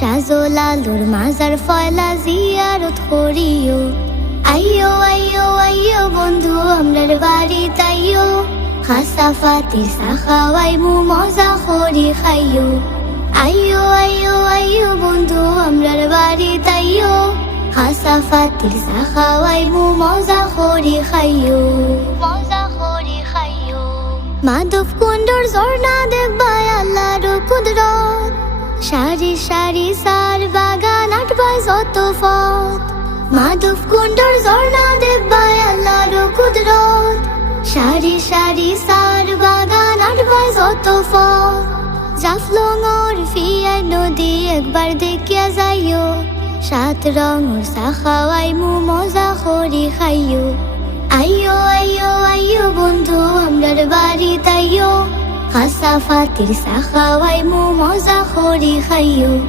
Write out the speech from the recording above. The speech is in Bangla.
শাহজালালুর মাজার ফয়লা জিয়ারত করিও। আইয়ো আইয়ো আইয়ো বন্ধু আমরার বাড়ি তাইয়ো, খাসা ফাতির চা খাওয়াইমু মজা করি খাইয়ো। আইয়ো আইয়ো আইয়ো বন্ধু আমরার বাড়ি তাইয়ো, খাসা ফাতির চা খাওয়াইমু মজা করি খাইয়ো, মজা করি খাইয়ো। মাধব কুণ্ডর ঝর্ণা দেখবাই আল্লাহর কুদরত, সারি সারি সার বাগান আটবাই যত পথ। মাধব কুণ্ডর ঝর্ণা দেখবাই আল্লাহর কুদরত, সারি সারি সার বাগান আটবাই যত পথ। জাফলংর ফিয়াই নদী একবার দেখিয়া যাইও, সাত রঙর চা খাওয়াইমু মজা করি খাইয়ো। আইয়ো আইয়ো আইয়ো বন্ধু আমরার বাড়ি তাইয়ো, খাসা ফাতির চা খাওয়াইমু মজা করি খাইয়ো।